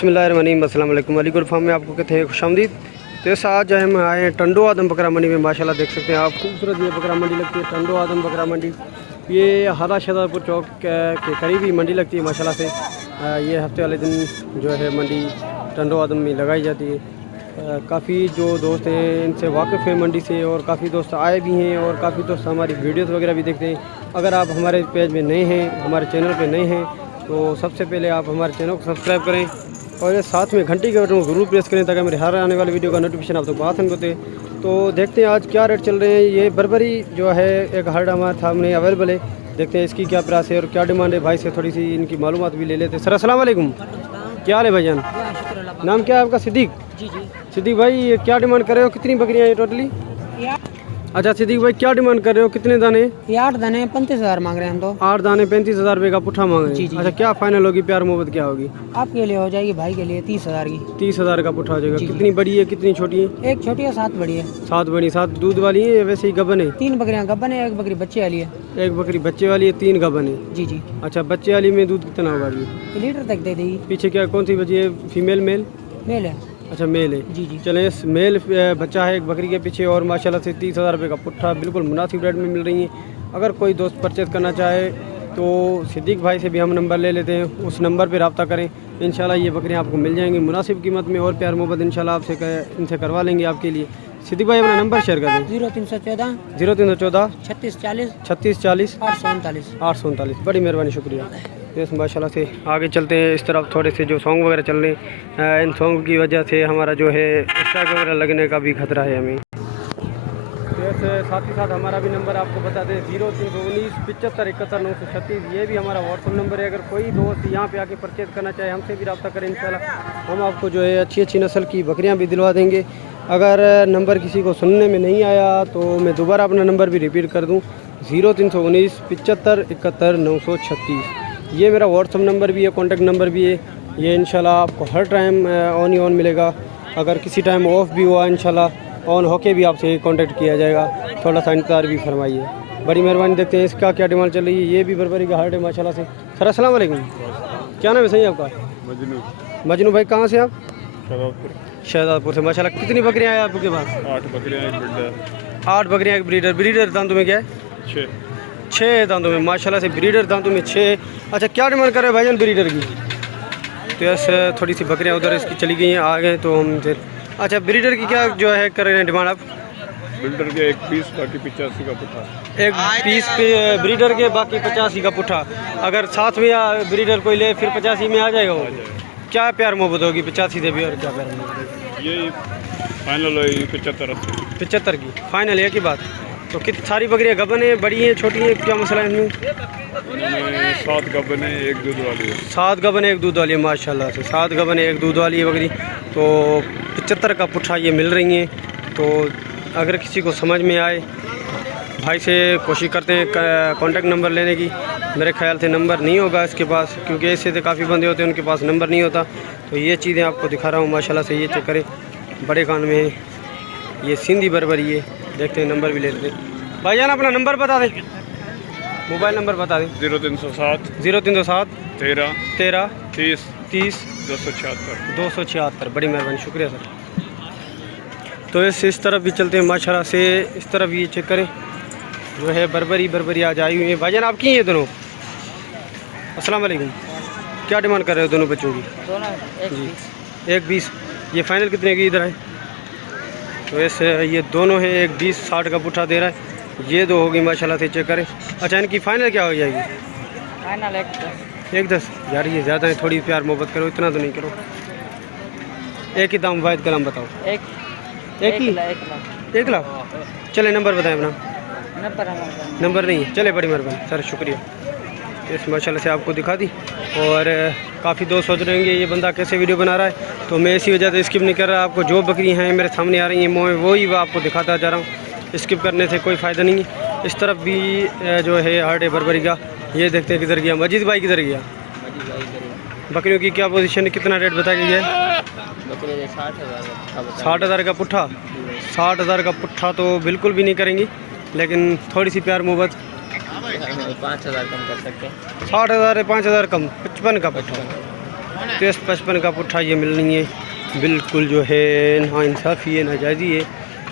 बिस्मिल्लाहिर्रहमानिर्रहीम, अस्सलाम वालेकुम। अली गुड फार्म में आपको कहते हैं खुशामदीद। तो इस आज हम आए हैं टंडो आदम बकरा मंडी में। माशाल्लाह देख सकते हैं आप, खूबसूरत ये बकरा मंडी लगती है टंडो आदम बकरा मंडी। ये हरा शहजादपुर चौक के करीब ही मंडी लगती है माशाल्लाह से। ये हफ्ते वाले दिन जो है मंडी टंडो आदम में लगाई जाती है। काफ़ी जो दोस्त हैं इनसे वाकिफ़ हैं मंडी से, और काफ़ी दोस्त आए भी हैं और काफ़ी दोस्त हमारी वीडियोस वगैरह भी देखते हैं। अगर आप हमारे पेज में नए हैं, हमारे चैनल पे नए हैं, तो सबसे पहले आप हमारे चैनल को सब्सक्राइब करें और ये साथ में घंटी के बटन को ज़रूर प्रेस करें ताकि मेरे हर आने वाले वीडियो का नोटिफिकेशन आप तक पहुँच सके। तो देखते हैं आज क्या रेट चल रहे हैं। ये बर्बरी जो है एक हर्ड हमारे सामने अवेलेबल है, देखते हैं इसकी क्या प्राइस है और क्या डिमांड है। भाई से थोड़ी सी इनकी मालूमात भी ले लेते हैं। सर अस्सलाम वालेकुम, क्या हाल है भाईजान? नाम क्या है आपका? सिद्दीक। जी जी। सिद्दीक भाई ये क्या डिमांड कर रहे हो? कितनी बकरियाँ हैं टोटली? अच्छा सिद्दीक भाई क्या डिमांड कर रहे हो? कितने दाने? ये 8 दाने 35,000 मांग रहे हैं हम तो। 8 दाने 35,000 रुपये का पुट्ठा मांग रहे हैं। जी जी। अच्छा क्या फाइनल होगी? प्यार मोहब्बत क्या होगी? आपके लिए हो जाएगी, भाई के लिए 30,000 की। 30,000 का पुट्ठा हो जाएगा। जी जी। कितनी बड़ी है कितनी छोटी है? एक छोटी है, 7 बड़ी है। 7 बड़ी, 7 दूध वाली है या वैसे ही गबन है? 3 बकरियां गब्बन है, एक बकरी बच्चे वाली है। एक बकरी बच्चे वाली है, 3 गबन है। जी जी। अच्छा बच्चे वाली में दूध कितना होगा अभी? लीटर तक दे देगी। पीछे क्या कौन सी बची है? Female male? मेल है। अच्छा मेल है। जी जी। चलें इस मेल बच्चा है एक बकरी के पीछे, और माशाल्लाह से 30,000 रुपये का पुट्ठा बिल्कुल मुनासिब रेट में मिल रही है। अगर कोई दोस्त परचेज़ करना चाहे तो सिद्दीक भाई से भी हम नंबर ले लेते हैं, उस नंबर पर रब्ता करें। इंशाल्लाह ये बकरियाँ आपको मिल जाएंगी मुनासिब कीमत में, और प्यार मोहब्बत इंशाल्लाह आपसे इनसे करवा लेंगे आपके लिए। सिद्दीक भाई अपना नंबर शेयर कर दें। 0314 0314 3640 3640 839 839। बड़ी मेहरबानी, शुक्रिया। तो माशाल्लाह से आगे चलते हैं। इस तरफ थोड़े से जो सॉन्ग वगैरह चल रहे हैं, इन सॉन्ग की वजह से हमारा जो है स्ट्राइक वगैरह लगने का भी खतरा है हमें। तो साथ ही साथ हमारा भी नंबर आपको बता दें 0319 75 71 936। ये भी हमारा व्हाट्सअप नंबर है। अगर कोई दोस्त यहाँ पे आके परचेज़ करना चाहे हमसे भी रब्ता करें, इंशाल्लाह हम आपको जो है अच्छी अच्छी नस्ल की बकरियाँ भी दिलवा देंगे। अगर नंबर किसी को सुनने में नहीं आया तो मैं दोबारा अपना नंबर भी रिपीट कर दूँ 0319 75 71 936। ये मेरा व्हाट्सअप नंबर भी है, कॉन्टैक्ट नंबर भी है। ये इंशाल्लाह आपको हर टाइम ऑन ही ऑन मिलेगा। अगर किसी टाइम ऑफ भी हुआ इंशाल्लाह ऑन होके भी आपसे कांटेक्ट किया जाएगा। थोड़ा सा इंतज़ार भी फरमाइए, बड़ी मेहरबानी। देखते हैं इसका क्या डिमांड चल रही है। ये भी बर्बरी का हार्ट है माशाल्लाह से। सर अस्सलाम वालेकुम, क्या नाम है सही आपका? मजनू। मजनू भाई कहाँ से आप? शहजादपुर। शहजादपुर से। माशाल्लाह कितनी बकरियाँ हैं आपके पास? 8 बकरियाँ, एक ब्रीडर। 8 बकरियाँ, एक ब्रीडर। ब्रीडर दांतों में क्या है? 6 दांतों में माशाल्लाह से। ब्रीडर दांतों में 6। अच्छा क्या डिमांड कर रहे हैं भाईजान ब्रीडर की? तो ऐसे थोड़ी सी बकरियाँ उधर इसकी चली गई हैं, आ गए तो हम फिर। अच्छा ब्रीडर की क्या जो है कर रहे हैं डिमांड आप? ब्रीडर के एक पीस, बाकी 85 का पुट्ठा। एक पीस पे ब्रीडर के, बाकी 85 का पुट्ठा। अगर साथ में या ब्रीडर कोई ले फिर 85 में आ जाएगा वो? क्या प्यार मोहब्बत होगी 85 से भी? और क्या प्यार मोहब्बत? ये फाइनल है 75 की फाइनल है की बात। तो कितनी सारी बकरियाँ गबन है, बड़ी हैं, छोटी हैं, क्या मसला है इनमें? इनमें 7 गबन है, एक दूध वाली है। 7 गबन है, एक दूध वाली है माशाल्लाह से। 7 गबन है, एक दूध वाली है बकरी। तो 75 का पुट्ठा ये मिल रही हैं। तो अगर किसी को समझ में आए भाई से कोशिश करते हैं कॉन्टैक्ट नंबर लेने की। मेरे ख्याल से नंबर नहीं होगा इसके पास, क्योंकि ऐसे तो काफ़ी बंदे होते हैं उनके पास नंबर नहीं होता। तो ये चीज़ें आपको दिखा रहा हूँ माशाल्लाह से। ये चेक करें, बड़े कान में है, ये सिंधी बर्बरी है। देखते हैं नंबर भी ले लेते हैं। भाईजान अपना नंबर बता दें, मोबाइल नंबर बता दें। 0307 0307 13 13 30 30 276। 276। बड़ी मेहरबानी, शुक्रिया सर। तो इस तरफ भी चलते हैं माशाल्लाह से। इस तरफ ये चेक करें, जो है बर्बरी आज आई हुई है। भाईजान आपकी हैं ये दोनों? अस्सलाम वालेकुम, क्या डिमांड कर रहे हो दोनों बच्चों की? दोनों जी 1 20। ये फाइनल कितने की इधर है? तो ऐसे ये दोनों हैं 1 20 60 का पुट्ठा दे रहा है। ये 2 होगी माशाल्लाह से, चेक करें। अच्छा इनकी फाइनल क्या हो जाएगी? फाइनल 1 10। यार ये ज़्यादा है, थोड़ी प्यार मोहब्बत करो, इतना तो नहीं करो। एक ही दाम, वाहिद का नाम बताओ। एक ही 1 लाख। चले नंबर बताएं अपना। नंबर नहीं है, चले बड़ी मेहरबानी सर, शुक्रिया। इस माशाल्लाह से आपको दिखा दी। और काफ़ी दोस्त सोच रहे होंगे ये बंदा कैसे वीडियो बना रहा है, तो मैं इसी वजह से स्किप नहीं कर रहा। आपको जो बकरी हैं मेरे सामने आ रही हैं वही आपको दिखाता जा रहा हूँ। स्किप करने से कोई फ़ायदा नहीं है। इस तरफ भी जो है हार्ट है बर्बरी का। ये देखते हैं किधर गया मजीद भाई, किधर गया? बकरियों की क्या पोजीशन है, कितना रेट बताया गया है? 60,000 का पुट्ठा। 60,000 का पुट्ठा तो बिल्कुल भी नहीं करेंगी, लेकिन थोड़ी सी प्यार मोहब्बत 5,000 कम कर सकते हैं। 60,000 है, 5,000 कम, 55 का पुट्ठा। 53-55 का पुट्ठा ये मिल रही है, बिल्कुल जो है नाइंसाफ़ी है, नाजायज़ी है।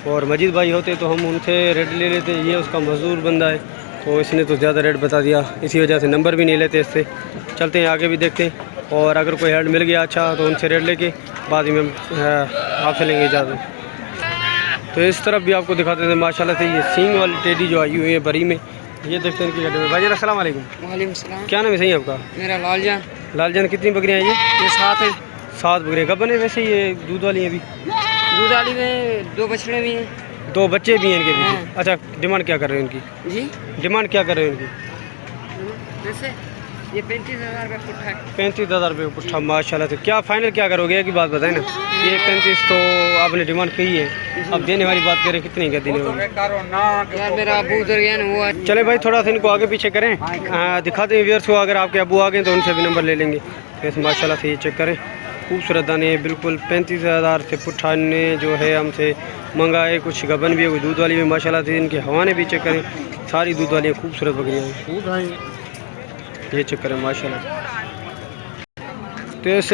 और मजीद भाई होते तो हम उनसे रेट ले लेते, ये उसका मज़दूर बंदा है तो इसने तो ज़्यादा रेट बता दिया, इसी वजह से नंबर भी नहीं लेते इससे। चलते हैं आगे भी देखते हैं, और अगर कोई हेड मिल गया अच्छा तो उनसे रेट लेके बाद में आपसे लेंगे इजाज़त। तो इस तरफ भी आपको दिखाते थे माशाल्लाह से ये सींग वाली टेडी जो आई हुई है बरी में, ये देखते हैं इनकी गड्ढे में। भाईजान अस्सलाम वालेकुम। वालेकुम सलाम। क्या नाम है सही आपका? मेरा लालजान। लालजान, कितनी बकरियाँ हैं ये 7 है। 7 बकरियाँ। कब बने वैसे ये दूध वाली हैं? अभी दूध वाली में 2 बछड़े भी हैं, 2 बच्चे भी हैं इनके हाँ। पीछे। अच्छा, डिमांड क्या कर रहे हैं इनकी? जी डिमांड क्या कर रहे हैं इनकी? वैसे ये 35,000 रुपये पुट्ठा है। 35,000 रुपये पुट्ठा माशाल्लाह से। क्या फाइनल क्या करोगे की बात बताए ना? ये 35 तो आपने डिमांड कही है, अब देने वाली बात करें कितनी क्या देने वाली? यार मेरा अबू उधर गया ना, वो चले भाई थोड़ा सा इनको आगे पीछे करें, दिखाते हैं व्यूअर्स को। अगर आपके अबू आ गए तो उनसे भी नंबर ले लेंगे। तो माशाल्लाह से ये चेक करें, खूबसूरत दाने बिल्कुल 35,000 से पुट्ठा ने जो है हमसे मंगा है। कुछ गबन भी है, कुछ दूध वाली भी माशाल्लाह से। इनके हवाने भी चेक करें, सारी दूध वाली खूबसूरत बकरियाँ हैं, ये चेक करें माशाल्लाह। तो इस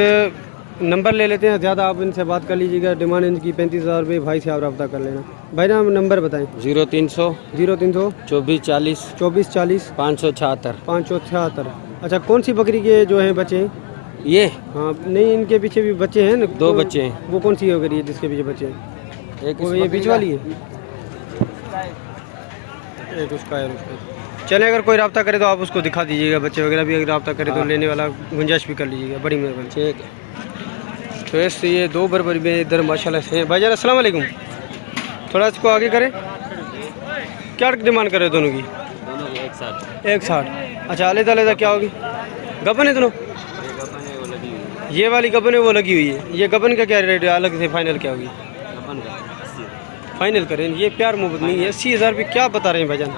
नंबर ले लेते हैं, ज़्यादा आप इनसे बात कर लीजिएगा। डिमांड इनकी 35,000 रुपये, भाई से आप रब्ता कर लेना। भाई ना नंबर बताएं। 0300 0300 2440 2440 576। 576। अच्छा, कौन सी बकरी के जो हैं बच्चे हैं? ये हाँ नहीं, इनके पीछे भी बच्चे हैं ना? 2 बच्चे हैं। वो कौन सी बकरी है जिसके पीछे बच्चे हैं? एक वो ये बीच वाली है, एक उसका है उसका। चले, अगर कोई रब्ता करे तो आप उसको दिखा दीजिएगा, बच्चे वगैरह भी अगर रब्ता करे तो लेने वाला गुंजाइश भी कर लीजिएगा, बड़ी मेहरबानी। ठीक है। तो ऐसे ये 2 बरबर में इधर माशाल्लाह से। भाईजान अस्सलाम वालेकुम, थोड़ा इसको आगे करें। क्या डिमांड कर रहे हो दोनों की? दोनों की 160। 160। अच्छा, अलग-अलग क्या होगी? गबन है दोनों? ये वाली गबन है वो लगी हुई है। ये गबन का क्या रेट है अलग से? फाइनल क्या होगी? फाइनल करें, ये प्यार मोहब्बत नहीं है। 80,000 रुपये क्या बता रहे हैं भाईजान?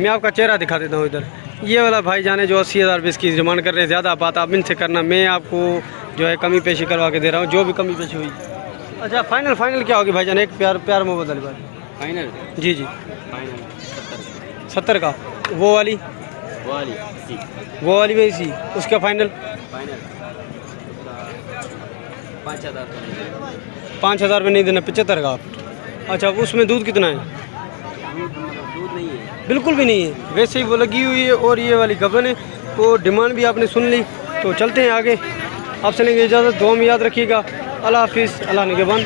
मैं आपका चेहरा दिखा देता हूँ इधर। ये वाला भाईजान है जो 80,000 रुपये इसकी डिमांड कर रहे हैं। ज़्यादा बात आप इनसे करना, मैं आपको जो है कमी पेशी करवा के दे रहा हूँ, जो भी कमी पेशी हुई। अच्छा, फाइनल क्या होगी भाईजान? एक प्यार मोहब्बत वाली बात। फाइनल जी जी, फाइनल 70 का। वो वाली भी इसी, उसका फाइनल 5,000 रुपये नहीं देना, 75 का। अच्छा, उसमें दूध कितना है? दूध नहीं है, बिल्कुल भी नहीं है, वैसे ही वो लगी हुई है। और ये वाली गबन है, तो डिमांड भी आपने सुन ली। तो चलते हैं आगे, आपसे लेंगे इजाज़त। दुआ में याद रखिएगा। अल्लाह हाफिज़, अल्लाह निगहबान।